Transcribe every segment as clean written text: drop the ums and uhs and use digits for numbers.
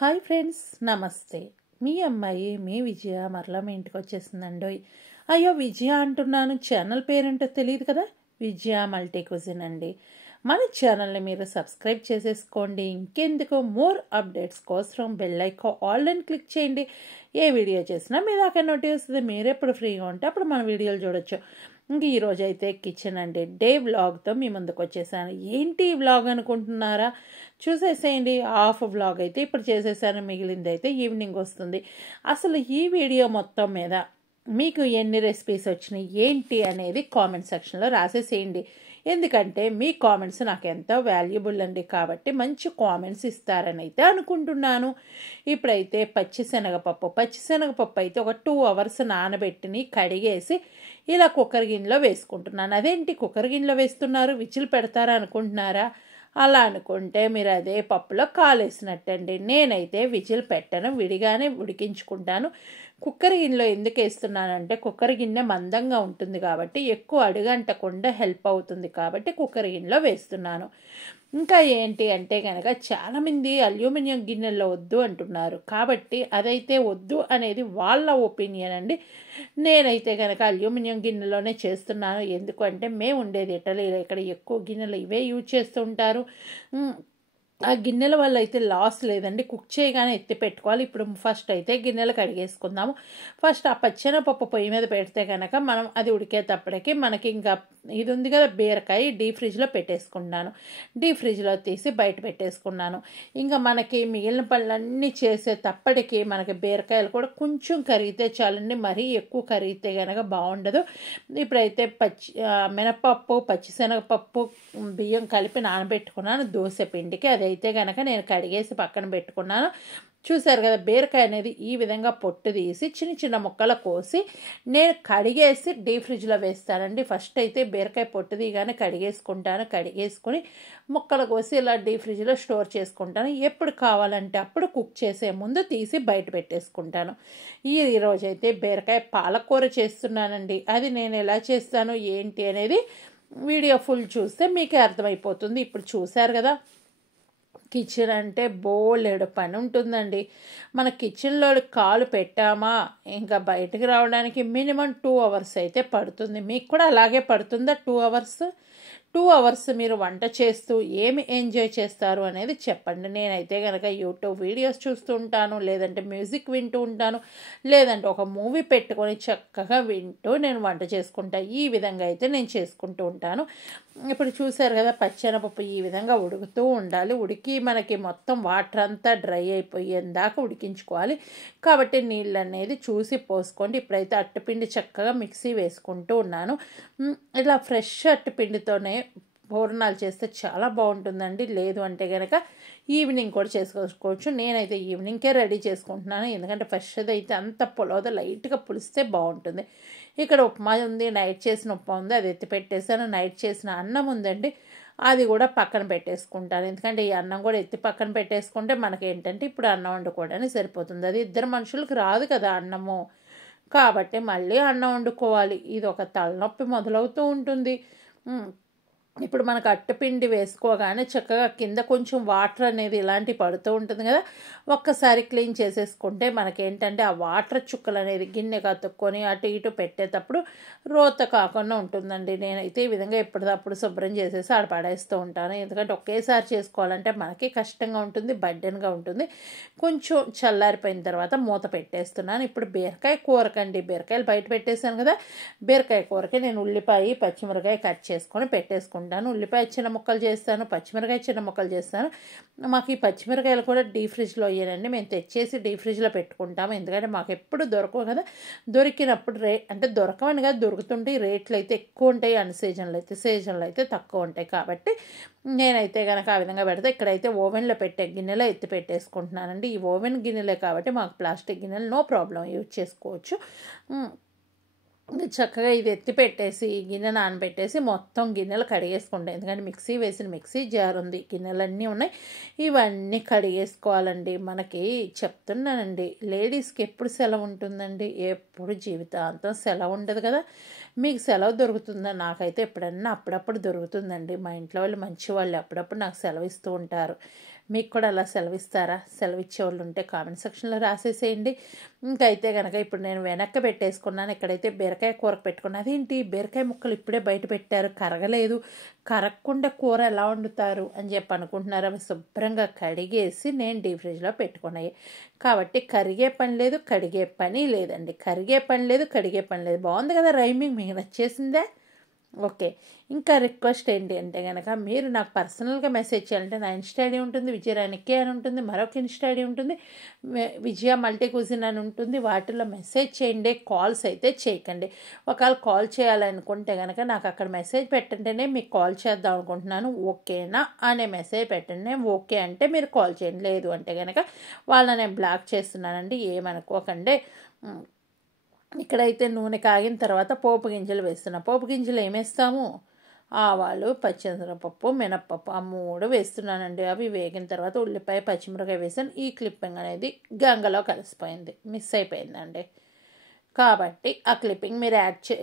Hi friends, నమస్తే. మీ అమ్మాయి మీ విజయ మరలా మీ ఇంటికి వచ్చేసిందండోయ్. అయ్యో విజయ అంటున్నాను, ఛానల్ పేరేంటో తెలియదు కదా. విజయ మల్టీ కుజిన్ అండి. మన ఛానల్ని మీరు సబ్స్క్రైబ్ చేసేసుకోండి. ఇంకెందుకు మోర్ అప్డేట్స్ కోసం బెల్ ఐకాన్ ఆల్ అని క్లిక్ చేయండి. ఏ వీడియో చేసినా మీ దాకా నోటి వస్తుంది. మీరు ఎప్పుడు ఫ్రీగా ఉంటే అప్పుడు మన వీడియోలు చూడొచ్చు. ఇంక ఈరోజు అయితే కిచెన్ అండి డే వ్లాగ్తో మీ ముందుకు వచ్చేసాను. ఏంటి వ్లాగ్ అనుకుంటున్నారా? చూసేసేయండి. హాఫ్ వ్లాగ్ అయితే ఇప్పుడు చేసేసాను, మిగిలింది అయితే ఈవినింగ్ వస్తుంది. అసలు ఈ వీడియో మొత్తం మీద మీకు ఎన్ని రెసిపీస్ వచ్చినాయి ఏంటి అనేది కామెంట్ సెక్షన్లో రాసేసేయండి. ఎందుకంటే మీ కామెంట్స్ నాకు ఎంతో వాల్యుబుల్ అండి. కాబట్టి మంచి కామెంట్స్ ఇస్తారని అయితే అనుకుంటున్నాను. ఇప్పుడైతే పచ్చిశనగపప్పు అయితే ఒక 2 hours నానబెట్టిని కడిగేసి ఇలా కుక్కర్ గిన్నెలో వేసుకుంటున్నాను. అదేంటి కుక్కర్ గిన్నెలో వేస్తున్నారు, విజిల్ పెడతారా అనుకుంటున్నారా? అలా అనుకుంటే మీరు అదే పప్పులో కాలేసినట్టండి. నేనైతే విజిల్ పెట్టను, విడిగానే ఉడికించుకుంటాను. కుక్కర్ గిన్నెలో ఎందుకు వేస్తున్నానంటే కుక్కర్ గిన్నె మందంగా ఉంటుంది కాబట్టి ఎక్కువ అడుగంటకుండా హెల్ప్ అవుతుంది కాబట్టి కుక్కర్ గిన్నెలో వేస్తున్నాను. ఇంకా ఏంటి అంటే కనుక చాలామంది అల్యూమినియం గిన్నెల్లో వద్దు అంటున్నారు. కాబట్టి అదైతే వద్దు అనేది వాళ్ళ ఒపీనియన్ అండి. నేనైతే కనుక అల్యూమినియం గిన్నెలోనే చేస్తున్నాను. ఎందుకంటే మేము ఉండేది ఇటలీలో, ఇక్కడ ఎక్కువ గిన్నెలు ఇవే యూజ్ చేస్తూ ఉంటారు. ఆ గిన్నెల వల్ల అయితే లాస్ లేదండి. కుక్ చేయగానే ఎత్తి పెట్టుకోవాలి. ఇప్పుడు ఫస్ట్ అయితే గిన్నెలు కడిగేసుకుందాము. ఫస్ట్ ఆ పచ్చెనపప్పు పొయ్యి మీద పెడితే కనుక మనం అది ఉడికేటప్పటికి మనకి ఇంకా ఇది ఉంది కదా, బీరకాయ డీప్ ఫ్రిడ్జ్లో పెట్టేసుకున్నాను. డీప్ ఫ్రిడ్జ్లో తీసి బయట పెట్టేసుకున్నాను. ఇంకా మనకి మిగిలిన పనులన్నీ చేసేటప్పటికి మనకి బీరకాయలు కూడా కొంచెం కరిగితే చాలండి, మరీ ఎక్కువ కరిగితే కనుక బాగుండదు. ఇప్పుడైతే మినపప్పు పచ్చిశనగపప్పు బియ్యం కలిపి నానబెట్టుకున్నాను దోశ పిండికి. అదైతే కనుక నేను కడిగేసి పక్కన పెట్టుకున్నాను. చూసారు కదా, బీరకాయ అనేది ఈ విధంగా పొట్టు తీసి చిన్న చిన్న ముక్కలు కోసి నేను కడిగేసి డీప్ ఫ్రిడ్జ్లో వేస్తానండి. ఫస్ట్ అయితే బీరకాయ పొట్టు తీయగానే కడిగేసుకుంటాను. కడిగేసుకొని ముక్కలు కోసి ఇలా డీప్ ఫ్రిడ్జ్లో స్టోర్ చేసుకుంటాను. ఎప్పుడు కావాలంటే అప్పుడు కుక్ చేసే ముందు తీసి బయట పెట్టేసుకుంటాను. ఈరోజైతే బీరకాయ పాలకూర చేస్తున్నానండి. అది నేను ఎలా చేస్తాను ఏంటి అనేది వీడియో ఫుల్ చూస్తే మీకే అర్థమైపోతుంది. ఇప్పుడు చూశారు కదా, కిచెన్ అంటే బోలెడు పని ఉంటుందండి. మన కిచెన్లో కాలు పెట్టామా ఇంకా బయటకు రావడానికి మినిమం 2 hours అయితే పడుతుంది. మీకు కూడా అలాగే పడుతుందా 2 hours? 2 hours మీరు వంట చేస్తూ ఏమి ఎంజాయ్ చేస్తారు అనేది చెప్పండి. నేనైతే కనుక యూట్యూబ్ వీడియోస్ చూస్తూ ఉంటాను, లేదంటే మ్యూజిక్ వింటూ ఉంటాను, లేదంటే ఒక మూవీ పెట్టుకొని చక్కగా వింటూ నేను వంట చేసుకుంటా. ఈ విధంగా అయితే నేను చేసుకుంటూ ఉంటాను. ఇప్పుడు చూసారు కదా, పచ్చెనపప్పు ఈ విధంగా ఉడుకుతూ ఉండాలి. ఉడికి మనకి మొత్తం వాటర్ అంతా డ్రై అయిపోయేందాకా ఉడికించుకోవాలి. కాబట్టి నీళ్ళు అనేది చూసి పోసుకోండి. ఇప్పుడైతే అట్టుపిండి చక్కగా మిక్సీ వేసుకుంటూ ఉన్నాను. ఇలా ఫ్రెష్ అట్టుపిండితోనే పూర్ణాలు చేస్తే చాలా బాగుంటుందండి. లేదు అంటే కనుక ఈవినింగ్ కూడా చేసుకోవచ్చు. నేనైతే ఈవినింగ్కే రెడీ చేసుకుంటున్నాను. ఎందుకంటే ఫ్రెష్ది అయితే అంత పులవదు, లైట్గా పులిస్తే బాగుంటుంది. ఇక్కడ ఉప్మా ఉంది, నైట్ చేసిన ఉప్మా ఉంది, అది ఎత్తి పెట్టేసాను. నైట్ చేసిన అన్నం ఉందండి, అది కూడా పక్కన పెట్టేసుకుంటాను. ఎందుకంటే ఈ అన్నం కూడా ఎత్తి పక్కన పెట్టేసుకుంటే మనకి ఏంటంటే ఇప్పుడు అన్నం వండుకోవడానికి సరిపోతుంది. అది 2 మనుషులకు రాదు కదా అన్నము, కాబట్టి మళ్ళీ అన్నం వండుకోవాలి. ఇది ఒక తలనొప్పి మొదలవుతూ ఉంటుంది. ఇప్పుడు మనకు అట్టుపిండి వేసుకోగానే చక్కగా కింద కొంచెం వాటర్ అనేది ఇలాంటివి పడుతూ ఉంటుంది కదా, ఒక్కసారి క్లీన్ చేసేసుకుంటే మనకేంటంటే ఆ వాటర్ చుక్కలు అనేది గిన్నె కతుక్కొని అటు ఇటు పెట్టేటప్పుడు రోత కాకుండా ఉంటుందండి. నేనైతే ఈ విధంగా ఎప్పటికప్పుడు శుభ్రం చేసేసి ఆడ పడేస్తూ ఉంటాను. ఎందుకంటే ఒకేసారి చేసుకోవాలంటే మనకి కష్టంగా ఉంటుంది, బర్డెన్గా ఉంటుంది. కొంచెం చల్లారిపోయిన తర్వాత మూత పెట్టేస్తున్నాను. ఇప్పుడు బీరకాయ కూరకండి, బీరకాయలు బయట పెట్టేశాను కదా, బీరకాయ కూరకి నేను ఉల్లిపాయ పచ్చిమిరకాయ కట్ చేసుకొని పెట్టేసుకుంటాను. ఉల్లిపాయ చిన్న ముక్కలు చేస్తాను, పచ్చిమిరకాయ చిన్న ముక్కలు చేస్తాను. మాకు ఈ పచ్చిమిరకాయలు కూడా డీప్ ఫ్రిడ్జ్లో అయ్యానండి. మేము తెచ్చేసి డీప్ ఫ్రిడ్జ్లో పెట్టుకుంటాము. ఎందుకంటే మాకు ఎప్పుడు దొరకవు కదా, దొరికినప్పుడు అంటే దొరకవని కదా, దొరుకుతుంటాయి. రేట్లు అయితే ఎక్కువ ఉంటాయి, సీజన్లో అయితే తక్కువ ఉంటాయి. కాబట్టి నేనైతే కనుక ఆ విధంగా పెడితే ఇక్కడైతే ఓవెన్లో పెట్టే గిన్నెలో ఎత్తి పెట్టేసుకుంటున్నానండి. ఈ ఓవెన్ గిన్నెలే కాబట్టి మాకు ప్లాస్టిక్ గిన్నెలు నో ప్రాబ్లం యూజ్ చేసుకోవచ్చు. చక్కగా ఇది ఎత్తి పెట్టేసి గిన్నె నానబెట్టేసి మొత్తం గిన్నెలు కడిగేసుకుంటాయి. ఎందుకంటే మిక్సీ వేసిన మిక్సీ జార్ ఉంది, గిన్నెలన్నీ ఉన్నాయి, ఇవన్నీ కడిగేసుకోవాలండి. మనకి చెప్తున్నానండి, లేడీస్కి ఎప్పుడు సెలవు ఉంటుందండి? ఎప్పుడు జీవితాంతం సెలవు ఉండదు కదా. మీకు సెలవు దొరుకుతుందా? నాకైతే ఎప్పుడన్నా అప్పుడప్పుడు దొరుకుతుందండి. మా ఇంట్లో వాళ్ళు మంచి వాళ్ళు, అప్పుడప్పుడు నాకు సెలవు ఇస్తూ ఉంటారు. మీకు కూడా అలా సెలవిస్తారా? సెలవిచ్చే వాళ్ళు ఉంటే కామెంట్ సెక్షన్లో రాసేసేయండి. ఇంకా అయితే కనుక ఇప్పుడు నేను వెనక్కి పెట్టేసుకున్నాను. ఇక్కడైతే బీరకాయ కూరకు పెట్టుకున్నాను. అదేంటి బీరకాయ ముక్కలు ఇప్పుడే బయట పెట్టారు, కరగలేదు, కరగకుండా కూర ఎలా వండుతారు అని చెప్పి అనుకుంటున్నారు. అవి శుభ్రంగా కడిగేసి నేను డీప్ ఫ్రిడ్జ్లో పెట్టుకున్నాయి కాబట్టి కరిగే పని లేదు, కడిగే పని లేదండి. కరిగే పని లేదు, కడిగే పని లేదు. బాగుంది కదా రైమింగ్? మీకు నచ్చేసిందే? ఓకే. ఇంకా రిక్వెస్ట్ ఏంటి అంటే కనుక మీరు నాకు పర్సనల్గా మెసేజ్ చేయాలంటే నా ఇన్స్టా ఐడి ఉంటుంది, విజయరాణికే అని ఉంటుంది, మరొక ఇన్స్టా ఐడి ఉంటుంది, విజయ మల్టీ కుజిన్ అని ఉంటుంది. వాటిలో మెసేజ్ చేయండి, కాల్స్ అయితే చేయకండి. ఒకవేళ కాల్ చేయాలనుకుంటే కనుక నాకు అక్కడ మెసేజ్ పెట్టంటేనే మీకు కాల్ చేద్దాం అనుకుంటున్నాను, ఓకేనా అనే మెసేజ్ పెట్టండి. నేను ఓకే అంటే మీరు కాల్ చేయండి, లేదు అంటే కనుక వాళ్ళని నేను బ్లాక్ చేస్తున్నానండి, ఏమనుకోకండి. ఇక్కడైతే నూనె కాగిన తర్వాత పోపు గింజలు వేస్తున్నాం. పోపు గింజలు ఏమేస్తాము? ఆవాలు, పచ్చిశనగపప్పు, మినప్పప్పు, ఆ 3 వేస్తున్నానండి. అవి వేగిన తర్వాత ఉల్లిపాయ, పచ్చిమిరకాయ వేసాను. ఈ క్లిప్పింగ్ అనేది గంగలో కలిసిపోయింది, మిస్ అయిపోయిందండి. కాబట్టి ఆ క్లిప్పింగ్ మీరు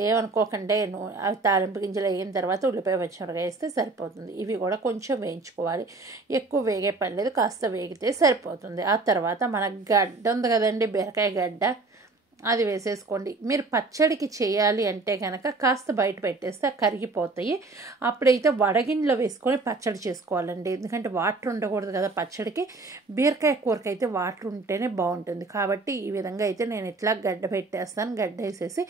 ఏమనుకోకండి. అవి తాలింపు గింజలు వేగిన తర్వాత ఉల్లిపాయ, పచ్చిమిరకాయ వేస్తే సరిపోతుంది. ఇవి కూడా కొంచెం వేయించుకోవాలి, ఎక్కువ వేగే పని లేదు, కాస్త వేగితే సరిపోతుంది. ఆ తర్వాత మన గడ్డ ఉంది కదండి, బీరకాయ గడ్డ, అది వేసేసుకోండి. మీరు పచ్చడికి చేయాలి అంటే కనుక కాస్త బయట పెట్టేస్తే కరిగిపోతాయి. అప్పుడైతే వడగిన్నెలో వేసుకొని పచ్చడి చేసుకోవాలండి, ఎందుకంటే వాటర్ ఉండకూడదు కదా పచ్చడికి. బీరకాయ కూరకి అయితే వాటర్ ఉంటేనే బాగుంటుంది. కాబట్టి ఈ విధంగా అయితే నేను ఇట్లా గడ్డ పెట్టేస్తాను. గడ్డ వేసేసి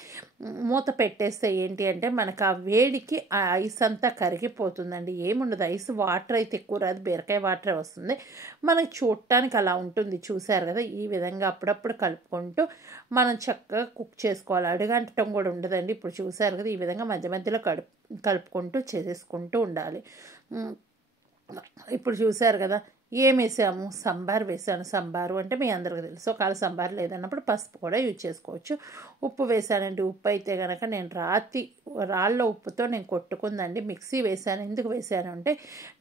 మూత పెట్టేస్తే ఏంటి అంటే మనకు ఆ వేడికి ఆ ఐస్ అంతా కరిగిపోతుందండి. ఏముండదు, ఐస్ వాటర్ అయితే ఎక్కువ రాదు, బీరకాయ వాటరే వస్తుంది. మనకి చూడటానికి అలా ఉంటుంది. చూసారు కదా, ఈ విధంగా అప్పుడప్పుడు కలుపుకుంటూ మనం చక్కగా కుక్ చేసుకోవాలి. అడుగంటడం కూడా ఉండదండి. ఇప్పుడు చూసారు కదా, ఈ విధంగా మధ్య మధ్యలో కలుపుకుంటూ చేసేసుకుంటూ ఉండాలి. ఇప్పుడు చూసారు కదా, ఏం వేసాము? సంబార్ వేసాను. సంబారు అంటే మీ అందరికీ తెలుసు. ఒకవేళ సంబార్ లేదన్నప్పుడు పసుపు కూడా యూజ్ చేసుకోవచ్చు. ఉప్పు వేసానండి. ఉప్పు అయితే కనుక నేను రాళ్ళ ఉప్పుతో నేను కొట్టుకుందండి, మిక్సీ వేసాను. ఎందుకు వేసాను అంటే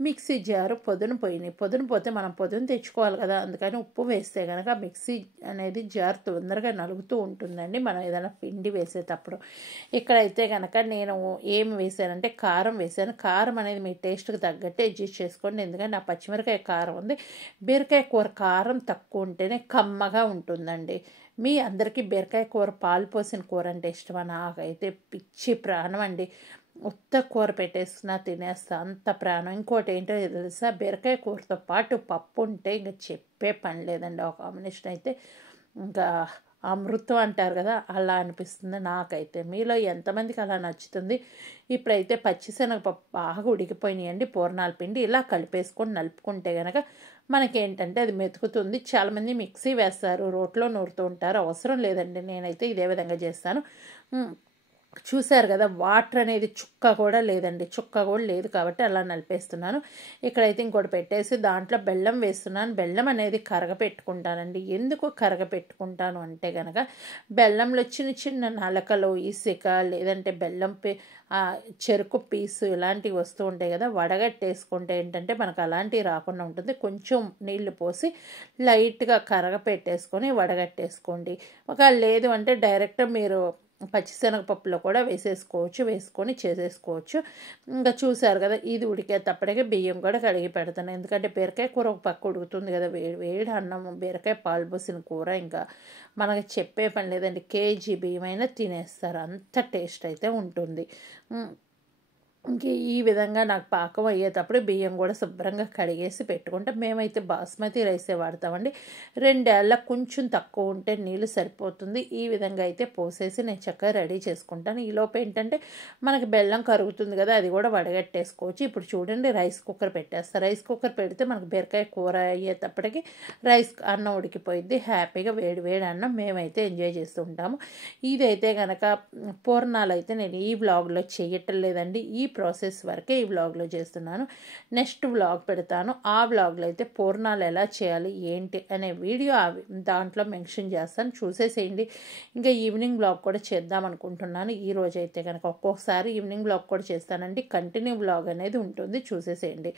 మిక్సీ జారు పొదును పోతే మనం పొదును తెచ్చుకోవాలి కదా, అందుకని ఉప్పు వేస్తే కనుక మిక్సీ అనేది జారు తొందరగా నలుగుతూ ఉంటుందండి మనం ఏదైనా పిండి వేసేటప్పుడు. ఇక్కడైతే కనుక నేను ఏం వేసానంటే కారం వేసాను. కారం అనేది మీ టేస్ట్కి తగ్గట్టు అడ్జస్ట్ చేసుకోండి, ఎందుకంటే నా పచ్చిమిరకాయ కారం ఉంది. బీరకాయ కూర కారం తక్కువ ఉంటేనే కమ్మగా ఉంటుందండి. మీ అందరికీ బీరకాయ కూర పాలు పోసిన కూర అంటే ఇష్టమా? నాకైతే పిచ్చి ప్రాణం అండి. ఉత్త కూర పెట్టేస్తున్నా తినేస్తా, అంత ప్రాణం. ఇంకోటి ఏంటో తెలుసా, బీరకాయ కూరతో పాటు పప్పు ఉంటే ఇంకా చెప్పే పని లేదండి. ఆ కాంబినేషన్ అయితే ఇంకా అమృతం అంటారు కదా, అలా అనిపిస్తుంది నాకైతే. మీలో ఎంతమందికి అలా నచ్చుతుంది? ఇప్పుడైతే పచ్చిశనగపప్పు బాగా ఉడికిపోయినాయండి. పూర్ణాల పిండి ఇలా కలిపేసుకొని నలుపుకుంటే కనుక మనకేంటంటే అది మెతుకుతుంది. చాలామంది మిక్సీ వేస్తారు, రోట్లో నూరుతూ ఉంటారు. అవసరం లేదండి, నేనైతే ఇదే విధంగా చేస్తాను. చూసారు కదా, వాటర్ అనేది చుక్క కూడా లేదండి, చుక్క కూడా లేదు. కాబట్టి అలా నలిపేస్తున్నాను. ఇక్కడైతే ఇంకోటి పెట్టేసి దాంట్లో బెల్లం వేస్తున్నాను. బెల్లం అనేది కరగపెట్టుకుంటానండి. ఎందుకు కరగపెట్టుకుంటాను అంటే కనుక బెల్లంలో చిన్న చిన్న నలకలు, ఇసుక, లేదంటే బెల్లం చెరుకు పీసు ఇలాంటివి వస్తూ ఉంటాయి కదా, వడగట్టేసుకుంటే ఏంటంటే మనకు అలాంటివి రాకుండా ఉంటుంది. కొంచెం నీళ్లు పోసి లైట్గా కరగపెట్టేసుకొని వడగట్టేసుకోండి. ఒకవేళ లేదు అంటే డైరెక్ట్ మీరు పచ్చిశనగపప్పులో కూడా వేసుకొని చేసేసుకోవచ్చు. ఇంకా చూసారు కదా, ఇది ఉడికేటప్పటికే బియ్యం కూడా కడిగి పెడతాను. ఎందుకంటే బీరకాయ కూర ఒక పక్క ఉడుకుతుంది కదా, వేడి అన్నం, బీరకాయ పాలు పోసిన కూర ఇంకా మనకి చెప్పే పని లేదండి. కేజీ బియ్యమైనా తినేస్తారు, అంత టేస్ట్ అయితే ఉంటుంది. ఇంక ఈ విధంగా నాకు పాకం అయ్యేటప్పుడు బియ్యం కూడా శుభ్రంగా కడిగేసి పెట్టుకుంటాం. మేమైతే బాస్మతి రైసే వాడతామండి. 2 ఏళ్ళకు కొంచెం తక్కువ ఉంటే నీళ్ళు సరిపోతుంది. ఈ విధంగా అయితే పోసేసి నేను చక్కగా రెడీ చేసుకుంటాను. ఈలోపు ఏంటంటే మనకి బెల్లం కరుగుతుంది కదా, అది కూడా వడగట్టేసుకోవచ్చు. ఇప్పుడు చూడండి, రైస్ కుక్కర్ పెట్టేస్తా. రైస్ కుక్కర్ పెడితే మనకు బీరకాయ కూర అయ్యేటప్పటికి అన్నం ఉడికిపోయింది. హ్యాపీగా వేడి వేడి అన్నం మేమైతే ఎంజాయ్ చేస్తూ ఉంటాము. ఇదైతే కనుక పూర్ణాలు అయితే నేను ఈ వ్లాగ్లో చేయటం లేదండి, ఈ ప్రాసెస్ వరకే ఈ వ్లాగ్లో చేస్తున్నాను. నెక్స్ట్ వ్లాగ్ పెడతాను. ఆ వ్లాగ్లో అయితే పూర్ణాలు ఎలా చేయాలి ఏంటి అనే వీడియో దాంట్లో మెన్షన్ చేస్తాను, చూసేసేయండి. ఇంకా ఈవినింగ్ వ్లాగ్ కూడా చేద్దాం అనుకుంటున్నాను. ఈరోజు అయితే కనుక ఒక్కొక్కసారి ఈవినింగ్ వ్లాగ్ కూడా చేస్తానండి. కంటిన్యూ వ్లాగ్ అనేది ఉంటుంది, చూసేసేయండి.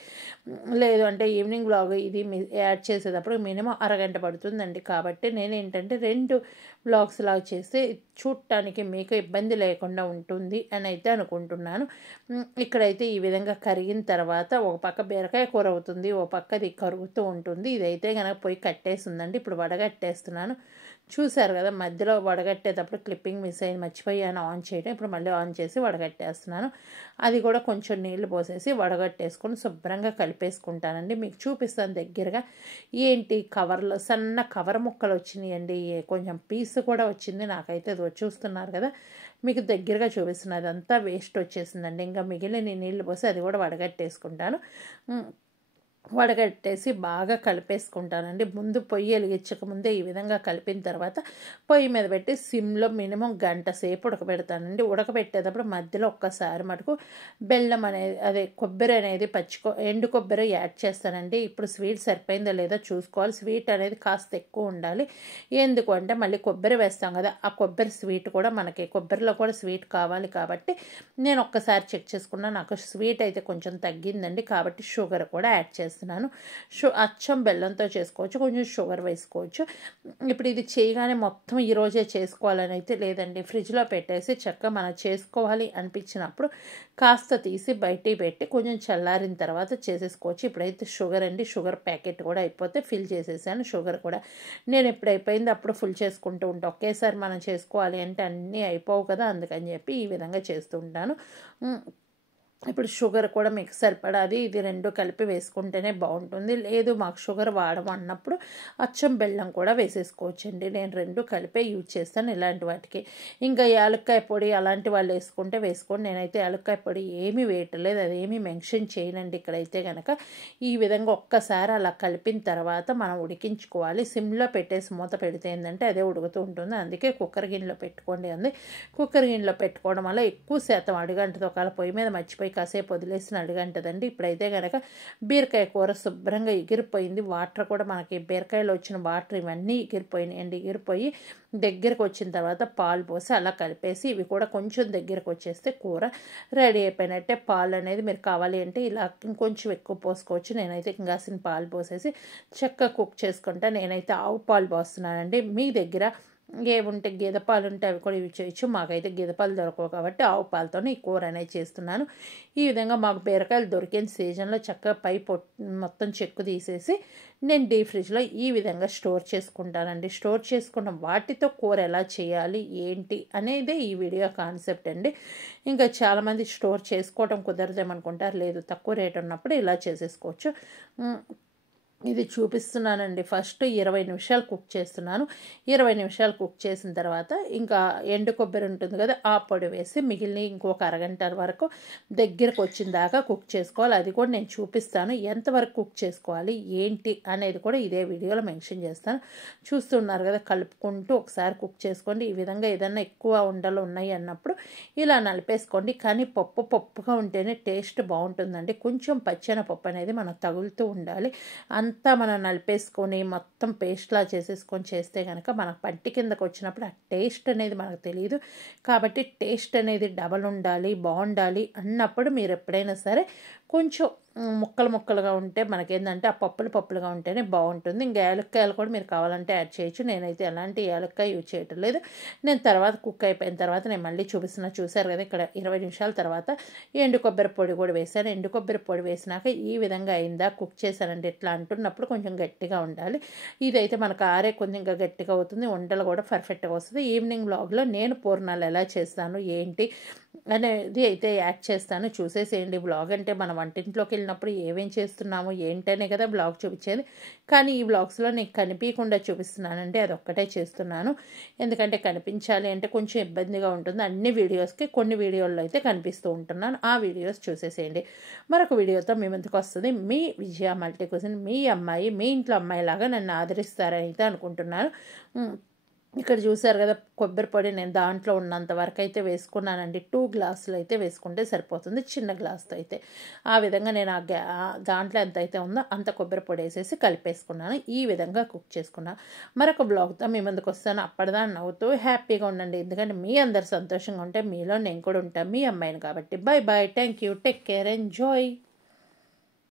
లేదు అంటే ఈవినింగ్ వ్లాగ్ ఇది యాడ్ చేసేటప్పుడు మినిమం అరగంట పడుతుందండి. కాబట్టి నేనేంటంటే 2 వ్లాగ్స్ లాగా చేస్తే చూడటానికి మీకు ఇబ్బంది లేకుండా ఉంటుంది అని అయితే అనుకుంటున్నాను. ఇక్కడైతే ఈ విధంగా కరిగిన తర్వాత ఒక పక్క బీరకాయ కూర అవుతుంది, ఒక పక్క అది కరుగుతూ ఉంటుంది. ఇదైతే కనుక పొయ్యి కట్టేసి ఉందండి. ఇప్పుడు వడగట్టేస్తున్నాను. చూసారు కదా, మధ్యలో వడగట్టేటప్పుడు క్లిప్పింగ్ మిస్ అయ్యి మర్చిపోయాను ఆన్ చేయడం. ఇప్పుడు మళ్ళీ ఆన్ చేసి వడగట్టేస్తున్నాను. అది కూడా కొంచెం నీళ్లు పోసేసి వడగట్టేసుకొని శుభ్రంగా కలిపేసుకుంటానండి. మీకు చూపిస్తాను దగ్గరగా. ఏంటి కవర్లో సన్న కవర్ ముక్కలు వచ్చినాయండి, కొంచెం పీస్ కూడా వచ్చింది. నాకైతే అది చూస్తున్నారు కదా, మీకు దగ్గరగా చూపిస్తున్నది. అదంతా వేస్ట్ వచ్చేసిందండి. ఇంకా మిగిలిన నీళ్ళు పోసి అది కూడా వడగట్టేసుకుంటాను. వడగట్టేసి బాగా కలిపేసుకుంటానండి. ముందు పొయ్యి వెలిగించక ముందే ఈ విధంగా కలిపిన తర్వాత పొయ్యి మీద పెట్టి సిమ్లో మినిమం గంట సేపు ఉడకబెడతానండి. ఉడకబెట్టేటప్పుడు మధ్యలో ఒక్కసారి మటుకు బెల్లం అనేది, అదే కొబ్బరి అనేది ఎండు కొబ్బరి యాడ్ చేస్తానండి. ఇప్పుడు స్వీట్ సరిపోయిందో లేదో చూసుకోవాలి. స్వీట్ అనేది కాస్త ఎక్కువ ఉండాలి. ఎందుకు అంటే మళ్ళీ కొబ్బరి వేస్తాం కదా, ఆ కొబ్బరి స్వీట్ కూడా మనకి కొబ్బరిలో కూడా స్వీట్ కావాలి కాబట్టి నేను ఒక్కసారి చెక్ చేసుకున్నా. నాకు స్వీట్ అయితే కొంచెం తగ్గిందండి, కాబట్టి షుగర్ కూడా యాడ్ చేస్తాను. అచ్చం బెల్లంతో చేసుకోవచ్చు, కొంచెం షుగర్ వేసుకోవచ్చు. ఇప్పుడు ఇది చేయగానే మొత్తం ఈరోజే చేసుకోవాలని అయితే లేదండి. ఫ్రిడ్జ్లో పెట్టేసి చక్కగా మనం చేసుకోవాలి అనిపించినప్పుడు కాస్త తీసి బయటికి పెట్టి కొంచెం చల్లారిన తర్వాత చేసేసుకోవచ్చు. ఇప్పుడైతే షుగర్ అండి, షుగర్ ప్యాకెట్ కూడా అయిపోతే ఫిల్ చేసేసాను. షుగర్ కూడా నేను ఎప్పుడు అయిపోయింది అప్పుడు ఫుల్ చేసుకుంటూ ఉంటాను. ఒకేసారి మనం చేసుకోవాలి అంటే అన్నీ అయిపోవు కదా, అందుకని చెప్పి ఈ విధంగా చేస్తూ ఉంటాను. ఇప్పుడు షుగర్ కూడా మీకు సరిపడాది, ఇది రెండు కలిపి వేసుకుంటేనే బాగుంటుంది. లేదు మాకు షుగర్ వాడము అన్నప్పుడు అచ్చం బెల్లం కూడా వేసేసుకోవచ్చండి. నేను రెండు కలిపే యూజ్ చేస్తాను ఇలాంటి వాటికి. ఇంకా యాలక్కాయ పొడి అలాంటి వాళ్ళు వేసుకుంటే వేసుకోండి. నేనైతే యాలక్కాయ పొడి ఏమీ వేయట్లేదు, అదేమీ మెన్షన్ చేయనండి. ఇక్కడైతే కనుక ఈ విధంగా ఒక్కసారి అలా కలిపిన తర్వాత మనం ఉడికించుకోవాలి. సిమ్లో పెట్టేసి మూత పెడితే ఏంటంటే అదే ఉడుకుతూ ఉంటుంది. అందుకే కుక్కర్ గిన్నెలో పెట్టుకోండి అంది. కుక్కర్ గిన్నెలో పెట్టుకోవడం వల్ల ఎక్కువ శాతం అడుగంటది. ఒకవేళ పొయ్యి మీద మర్చిపోయి కాసేపు వదిలేసిన అడుగంటదండి. ఇప్పుడైతే కనుక బీరకాయ కూర శుభ్రంగా ఎగిరిపోయింది. వాటర్ కూడా మనకి బీరకాయలో వచ్చిన వాటర్ ఇవన్నీ ఎగిరిపోయినాయండి. ఎగిరిపోయి దగ్గరకు వచ్చిన తర్వాత పాలు పోసి అలా కలిపేసి ఇవి కూడా కొంచెం దగ్గరకు వచ్చేస్తే కూర రెడీ అయిపోయినట్టే. పాలు అనేది మీరు కావాలి అంటే ఇలా ఇంకొంచెం ఎక్కువ పోసుకోవచ్చు. నేనైతే ఇంకాసిన పాలు పోసేసి చక్కగా కుక్ చేసుకుంటా. నేనైతే ఆవు పాలు పోస్తున్నానండి. మీ దగ్గర ఏముంటే గేదె పాలు ఉంటే అవి కూడా యూజ్ చేయొచ్చు. మాకైతే గేదె పాలు దొరకవు కాబట్టి ఆవు పాలతోనే ఈ కూర అనేది చేస్తున్నాను. ఈ విధంగా మాకు బీరకాయలు దొరికిన సీజన్లో చక్కగా పై మొత్తం చెక్కు తీసేసి నేను డీప్ ఫ్రిడ్జ్లో ఈ విధంగా స్టోర్ చేసుకుంటానండి. స్టోర్ చేసుకున్న వాటితో కూర ఎలా చేయాలి ఏంటి అనేదే ఈ వీడియో కాన్సెప్ట్ అండి. ఇంకా చాలామంది స్టోర్ చేసుకోవడం కుదరదేమనుకుంటారు. లేదు, తక్కువ రేట్ ఉన్నప్పుడు ఇలా చేసేసుకోవచ్చు. ఇది చూపిస్తున్నానండి. ఫస్ట్ 20 నిమిషాలు కుక్ చేస్తున్నాను. 20 నిమిషాలు కుక్ చేసిన తర్వాత ఇంకా ఎండు కొబ్బరి ఉంటుంది కదా, ఆ పొడి వేసి మిగిలిన ఇంకొక అరగంట వరకు దగ్గరకు వచ్చిన దాకా కుక్ చేసుకోవాలి. అది కూడా నేను చూపిస్తాను. ఎంతవరకు కుక్ చేసుకోవాలి ఏంటి అనేది కూడా ఇదే వీడియోలో మెన్షన్ చేస్తాను. చూస్తున్నారు కదా, కలుపుకుంటూ ఒకసారి కుక్ చేసుకోండి. ఈ విధంగా ఏదన్నా ఎక్కువ ఉండలు ఉన్నాయి అన్నప్పుడు ఇలా నలిపేసుకోండి. కానీ పప్పుగా ఉంటేనే టేస్ట్ బాగుంటుందండి. కొంచెం పచ్చెన పప్పు అనేది మనకు తగులుతూ ఉండాలి. అంతా మనం నలిపేసుకొని మొత్తం పేస్ట్లా చేసేసుకొని చేస్తే కనుక మనకు పంటి కిందకు వచ్చినప్పుడు ఆ టేస్ట్ అనేది మనకు తెలియదు. కాబట్టి టేస్ట్ అనేది డబల్ ఉండాలి, బాగుండాలి అన్నప్పుడు మీరు ఎప్పుడైనా సరే కొంచెం ముక్కలుగా ఉంటే మనకేంటంటే ఆ పప్పులుగా ఉంటేనే బాగుంటుంది. ఇంకా యాలక్కాయలు కూడా మీరు కావాలంటే యాడ్ చేయొచ్చు. నేనైతే ఎలాంటి యాలక్కాయ యూజ్ చేయటం లేదు. నేను తర్వాత కుక్ అయిపోయిన తర్వాత నేను మళ్ళీ చూపిస్తున్నా. చూసారు కదా, ఇక్కడ 20 నిమిషాల తర్వాత ఎండు కొబ్బరి పొడి కూడా వేసాను. ఎండు కొబ్బరి పొడి వేసినాక ఈ విధంగా అయిందా కుక్ చేశానండి. ఇట్లా అంటున్నప్పుడు కొంచెం గట్టిగా ఉండాలి. ఇదైతే మనకు ఆరే కొంచెం ఇంకా గట్టిగా అవుతుంది. వంటలు కూడా పర్ఫెక్ట్గా వస్తుంది. ఈవినింగ్ వ్లాగ్లో నేను పూర్ణాలు ఎలా చేస్తాను ఏంటి అనేది అయితే యాడ్ చేస్తాను. చూసేసేయండి. బ్లాగ్ అంటే మన వంటింట్లోకి వెళ్ళినప్పుడు ఏమేం చేస్తున్నాము ఏంటనే కదా బ్లాగ్ చూపించేది. కానీ ఈ బ్లాగ్స్లో నేను కనిపించకుండా చూపిస్తున్నానండి. అదొక్కటే చేస్తున్నాను. ఎందుకంటే కనిపించాలి అంటే కొంచెం ఇబ్బందిగా ఉంటుంది. అన్ని వీడియోస్కి కొన్ని వీడియోల్లో అయితే కనిపిస్తూ ఉంటున్నాను. ఆ వీడియోస్ చూసేసేయండి. మరొక వీడియోతో మీ ముందుకు వస్తుంది మీ విజయ మల్టీ క్యూజిన్. మీ అమ్మాయి మీ ఇంట్లో అమ్మాయిలాగా నన్ను ఆదరిస్తారని అయితే అనుకుంటున్నాను. ఇక్కడ చూసారు కదా, కొబ్బరి పొడి నేను దాంట్లో ఉన్నంత వరకు అయితే వేసుకున్నానండి. 2 గ్లాసులు అయితే వేసుకుంటే సరిపోతుంది, చిన్న గ్లాస్తో అయితే. ఆ విధంగా నేను దాంట్లో ఎంత అయితే ఉందో అంత కొబ్బరి పొడి వేసేసి కలిపేసుకున్నాను. ఈ విధంగా కుక్ చేసుకున్నాను. మరొక బ్లాగ్తో మీ ముందుకు వస్తాను. అప్పటిదాన్ని నవ్వుతూ హ్యాపీగా ఉండండి. ఎందుకంటే మీ అందరు సంతోషంగా ఉంటే మీలో నేను కూడా ఉంటాను. మీ అమ్మాయిని కాబట్టి. Bye boy, thank you, take care, enjoy.